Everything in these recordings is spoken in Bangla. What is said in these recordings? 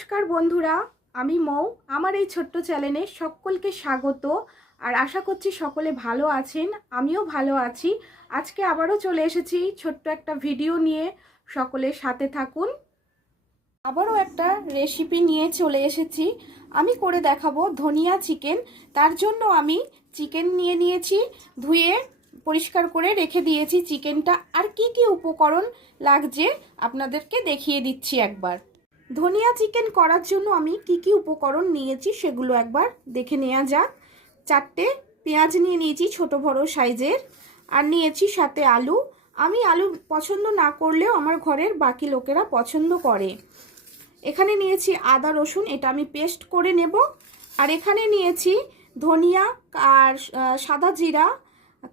নমস্কার বন্ধুরা, আমি মৌ। আমার এই ছোট্ট চ্যানেলে সকলকে স্বাগত আর আশা করছি সকলে ভালো আছেন, আমিও ভালো আছি। আজকে আবারও চলে এসেছি ছোট্ট একটা ভিডিও নিয়ে সকলের সাথে থাকুন। আবারও একটা রেসিপি নিয়ে চলে এসেছি। আমি করে দেখাবো ধনিয়া চিকেন। তার জন্য আমি চিকেন নিয়ে নিয়েছি, ধুয়ে পরিষ্কার করে রেখে দিয়েছি চিকেনটা। আর কি কি উপকরণ লাগছে আপনাদেরকে দেখিয়ে দিচ্ছি একবার। ধনিয়া চিকেন করার জন্য আমি কি কি উপকরণ নিয়েছি সেগুলো একবার দেখে নেওয়া যাক। চারটে পেঁয়াজ নিয়ে নিয়েছি ছোট বড় সাইজের আর নিয়েছি সাথে আলু। আমি আলু পছন্দ না করলেও আমার ঘরের বাকি লোকেরা পছন্দ করে। এখানে নিয়েছি আদা রসুন, এটা আমি পেস্ট করে নেব। আর এখানে নিয়েছি ধনিয়া আর সাদা জিরা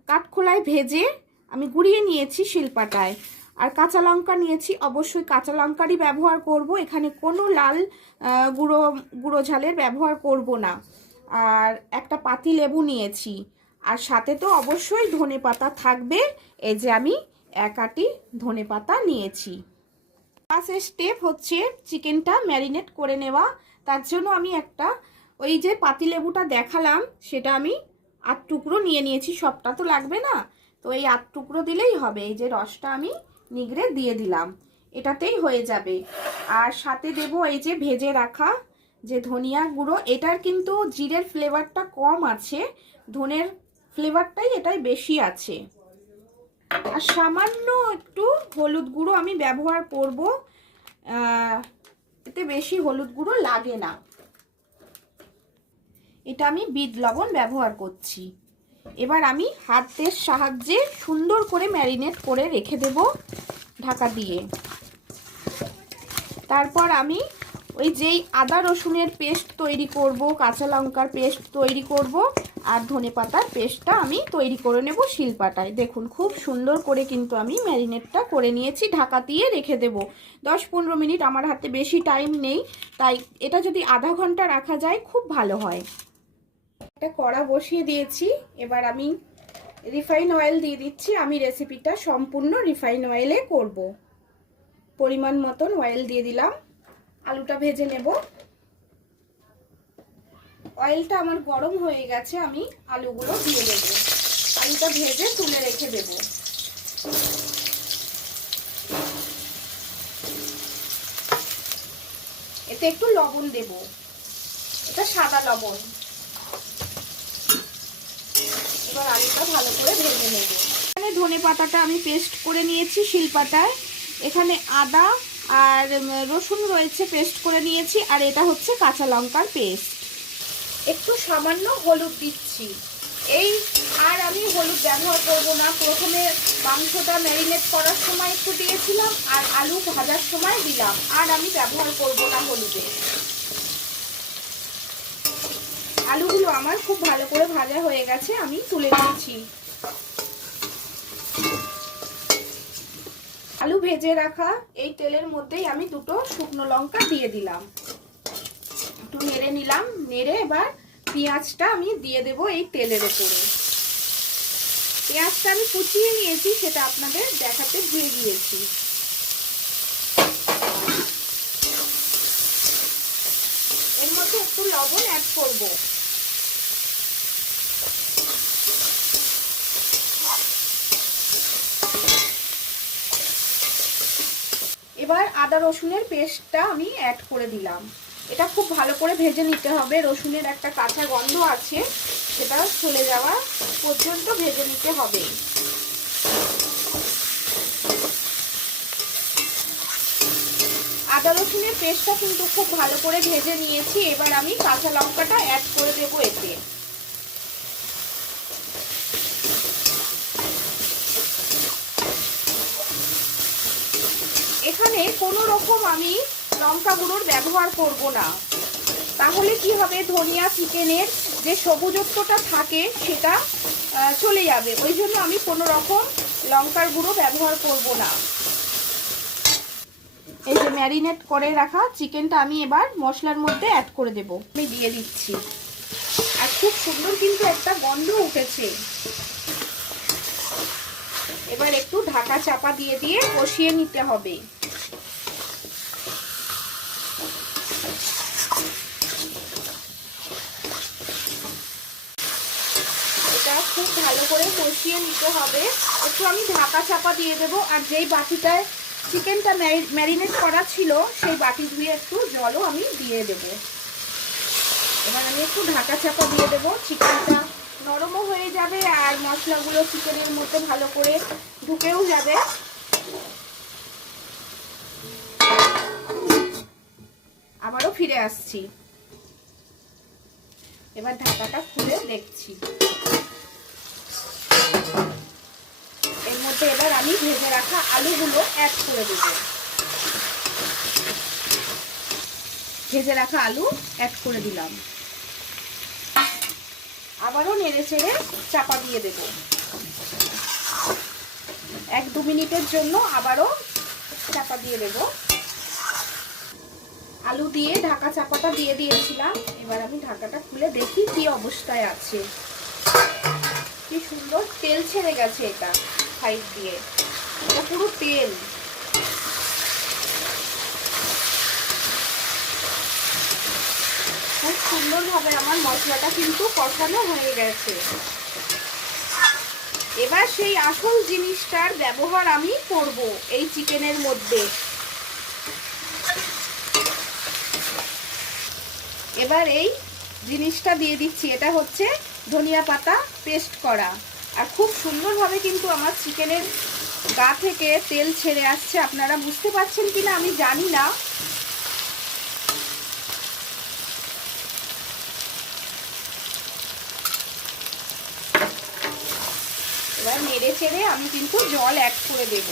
কাঠখোলায় ভেজে আমি গুঁড়িয়ে নিয়েছি শিলপাটায়। আর কাঁচা লঙ্কা নিয়েছি। অবশ্যই কাঁচা লঙ্কারই ব্যবহার করব। এখানে কোনো লাল গুঁড়ো গুঁড়ো ঝালের ব্যবহার করব না। আর একটা পাতি লেবু নিয়েছি। আর সাথে তো অবশ্যই ধনে পাতা থাকবে। এই যে আমি এক আটি ধনে পাতা নিয়েছি। ফার্স্ট স্টেপ হচ্ছে চিকেনটা ম্যারিনেট করে নেওয়া। তার জন্য আমি একটা ওই যে পাতিলেবুটা দেখালাম, সেটা আমি আট টুকরো নিয়ে নিয়েছি। সবটা তো লাগবে না। তো এই আট টুকরো দিলেই হবে। এই যে রসটা আমি নিগড়ে দিয়ে দিলাম। এটাতেই হয়ে যাবে। আর সাথে দেব এই যে ভেজে রাখা যে ধনিয়া গুঁড়ো, এটার কিন্তু জিরের ফ্লেভারটা কম আছে। ধনের ফ্লেভারটাই এটাই বেশি আছে। আর সামান্য একটু হলুদ গুঁড়ো আমি ব্যবহার করব। এতে বেশি হলুদ গুঁড়ো লাগে না। এটা আমি বিট লবণ ব্যবহার করছি। এবার আমি হাতের সাহায্যে সুন্দর করে ম্যারিনেট করে রেখে দেব ঢাকা দিয়ে। তারপর আমি ওই যেই আদা রসুনের পেস্ট তৈরি করব, কাঁচা লঙ্কার পেস্ট তৈরি করব আর ধনে পাতার পেস্টটা আমি তৈরি করে নেব শিলপাটায়। দেখুন, খুব সুন্দর করে কিন্তু আমি ম্যারিনেটটা করে নিয়েছি, ঢাকা দিয়ে রেখে দেব। দশ পনেরো মিনিট আমার হাতে বেশি টাইম নেই, তাই এটা যদি আধা ঘণ্টা রাখা যায়, খুব ভালো হয়। একটা কড়া বসিয়ে দিয়েছি। এবার আমি রিফাইন অয়েল দিয়ে দিচ্ছি। আমি রেসিপিটা সম্পূর্ণ রিফাইন অয়েলে করব। পরিমাণ মতন অয়েল দিয়ে দিলাম। আলুটা ভেজে নেব। অয়েলটা আমার গরম হয়ে গেছে। আমি আলুগুলো দিয়ে দেব। আলুটা ভেজে তুলে রেখে দেব। এতে একটু লবণ দেব। এটা সাদা লবণ। এবার আলুটা ভালো করে ভেজে নেব। এখানে ধনে পাতাটা আমি পেস্ট করে নিয়েছি শিলপাটায়। এখানে আদা আর রসুন রয়েছে পেস্ট করে নিয়েছি আর এটা হচ্ছে কাঁচা লঙ্কার পেস্ট। একটু সামান্য হলুদ দিচ্ছি। এই আর আমি হলুদ ব্যবহার করব না। প্রথমে মাংসটা ম্যারিনেট করার সময় একটু দিয়েছিলাম আর আলু ভাজার সময় দিলাম। আর আমি ব্যবহার করব না হলুদে। আলুগুলো আমার খুব ভালো করে ভাজা হয়ে গেছে, আমি তুলে নিয়েছি আলু ভেজে রাখা এই তেলের মধ্যেই আমি দুটো শুকনো লঙ্কা দিয়ে দিলাম। একটু নেড়ে নিলাম, নেড়ে এবার পেঁয়াজটা আমি দিয়ে দেব এই তেলের উপরে পেঁয়াজটা আমি কুচিয়ে নিয়েছি, সেটা আপনাদের দেখাতে ভুলে গিয়েছি। এর মধ্যে একটু লবণ অ্যাড করব। এবার আদা রসুনের পেস্টটা আমি অ্যাড করে দিলাম। এটা খুব ভালো করে ভেজে নিতে হবে। রসুনের একটা কাঁচা গন্ধ আছে, সেটা চলে যাওয়া পর্যন্ত ভেজে নিতে হবে। আদা রসুনের পেস্টটা কিন্তু খুব ভালো করে ভেজে নিয়েছি। এবার আমি কাঁচা লঙ্কাটা অ্যাড করে দেবো এতে এখানে কোনো রকম আমি লঙ্কা গুঁড়োর ব্যবহার করব না। তাহলে কি হবে? ধনিয়া চিকেনের যে সবুজত্বটা থাকে, সেটা চলে যাবে। ওই জন্য আমি কোনো রকম লঙ্কার গুঁড়ো ব্যবহার করব না। এই যে ম্যারিনেট করে রাখা চিকেনটা আমি এবার মশলার মধ্যে অ্যাড করে দেব। আমি দিয়ে দিচ্ছি। আর খুব সুন্দর কিন্তু একটা গন্ধ উঠেছে। এবার একটু ঢাকা চাপা দিয়ে দিয়ে কষিয়ে নিতে হবে। কষিয়ে নিতে হবে। একটু আমি ঢাকা চাপা দিয়ে দেবো। আর যেই বাটিটায় চিকেনটা ম্যারিনেট করা ছিল, সেই বাটি ধুয়ে একটু জলও আমি দিয়ে দেব। এবার আমি একটু ঢাকা চাপা দিয়ে দেবো। চিকেনটা নরমও হয়ে যাবে আর মশলাগুলো চিকেনের মধ্যে ভালো করে ঢুকেও যাবে। আবারও ফিরে আসছি। এবার ঢাকাটা খুলে দেখছি। এর মধ্যে এবার আমি ভেজে রাখা আলুগুলো অ্যাড করে দেব। ভেজে রাখা আলু অ্যাড করে দিলাম। আবারও নেড়ে চেড়ে চাপা দিয়ে দেব। এক দু মিনিটের জন্য আবারও চাপা দিয়ে দেব। আলু দিয়ে ঢাকা চাপাটা দিয়ে দিয়েছিলাম। এবার আমি ঢাকাটা খুলে দেখি কি অবস্থায় আছে। কি সুন্দর তেল ছেড়ে গেছে এটা সাইড দিয়ে। এটা পুরো তেল। খুব সুন্দরভাবে আমার মশলাটা কিন্তু কষানো হয়ে গেছে। এবার সেই আসল জিনিসটার ব্যবহার আমি করব এই চিকেনের মধ্যে। এবার এই জিনিসটা দিয়ে দিচ্ছি, এটা হচ্ছে ধনিয়া পাতা পেস্ট করা। আর খুব সুন্দরভাবে কিন্তু আমার চিকেনের গা থেকে তেল ছেড়ে আসছে। আপনারা বুঝতে পারছেন কিনা আমি জানি না। এবার নেড়ে ছেড়ে আমি কিন্তু জল অ্যাড করে দেব।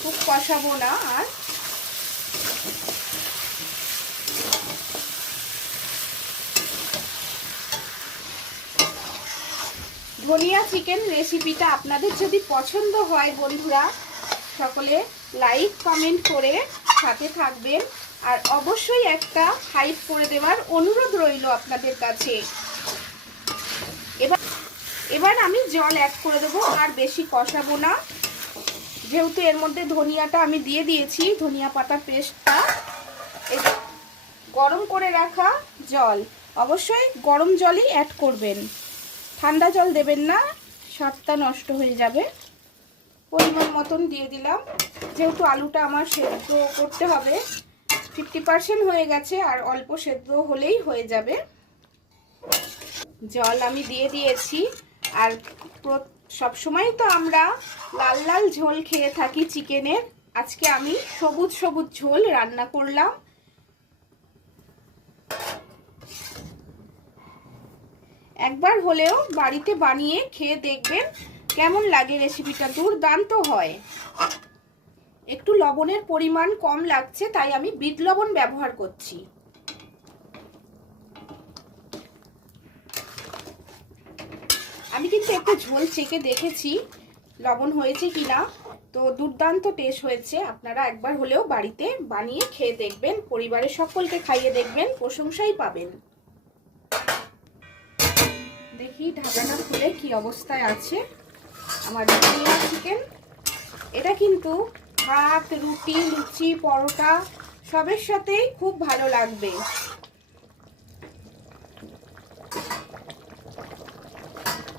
খুব কষাবো না আর ধনিয়া চিকেন রেসিপিটা আপনাদের যদি পছন্দ হয় বন্ধুরা, সকলে লাইক কমেন্ট করে সাথে থাকবেন। আর অবশ্যই একটা হাইপ করে দেওয়ার অনুরোধ রইল আপনাদের কাছে। এবার এবার আমি জল অ্যাড করে দেবো, আর বেশি কষাবো না। যেহেতু এর মধ্যে ধনিয়াটা আমি দিয়ে দিয়েছি, ধনিয়া পাতা পেস্টটা গরম করে রাখা জল। অবশ্যই গরম জলই অ্যাড করবেন। ঠান্ডা জল দেবেন না, স্বাদটা নষ্ট হয়ে যাবে। পরিমাণ মতন দিয়ে দিলাম। যেহেতু আলুটা আমার সেদ্ধ করতে হবে, ফিফটি পার্সেন্ট হয়ে গেছে আর অল্প সেদ্ধ হলেই হয়ে যাবে। জল আমি দিয়ে দিয়েছি। আর সবসময় তো আমরা লাল লাল ঝোল খেয়ে থাকি চিকেনের। আজকে আমি সবুজ সবুজ ঝোল রান্না করলাম। একবার হলেও বাড়িতে বানিয়ে খেয়ে দেখবেন কেমন লাগে রেসিপিটা দুর্দান্ত হয়। একটু লবণের পরিমাণ কম লাগছে, তাই আমি বিট লবণ ব্যবহার করছি। আমি কিন্তু একটু ঝোল চেকে দেখেছি, লবণ হয়েছে কিনা। তো দুর্দান্ত টেস্ট হয়েছে। আপনারা একবার হলেও বাড়িতে বানিয়ে খেয়ে দেখবেন, পরিবারের সকলকে খাইয়ে দেখবেন, প্রশংসাই পাবেন। দেখি ঢাকাটা খুলে কি অবস্থায় আছে। আমার ধনিয়া চিকেন। এটা কিন্তু ভাত, রুটি, লুচি, পরোটা সবের সাথেই খুব ভালো লাগবে।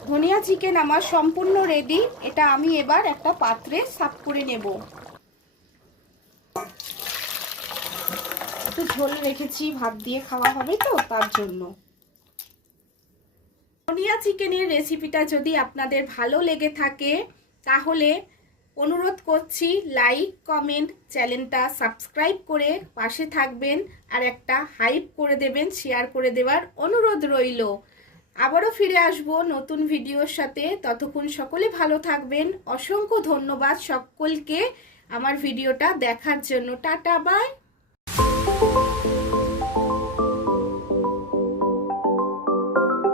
ধনিয়া চিকেন আমার সম্পূর্ণ রেডি এটা আমি এবার একটা পাত্রে সাফ করে নেব। একটু ঝোল রেখেছি, ভাত দিয়ে খাওয়া হবে তো, তার জন্য। চিকেনের রেসিপিটা যদি আপনাদের ভালো লেগে থাকে, তাহলে অনুরোধ করছি লাইক কমেন্ট চ্যানেলটা সাবস্ক্রাইব করে পাশে থাকবেন আর একটা হাইপ করে দেবেন শেয়ার করে দেওয়ার অনুরোধ রইল। আবারও ফিরে আসব নতুন ভিডিওর সাথে। ততক্ষণ সকলে ভালো থাকবেন। অসংখ্য ধন্যবাদ সকলকে। আমার ভিডিওটা দেখার জন্য। Tata bye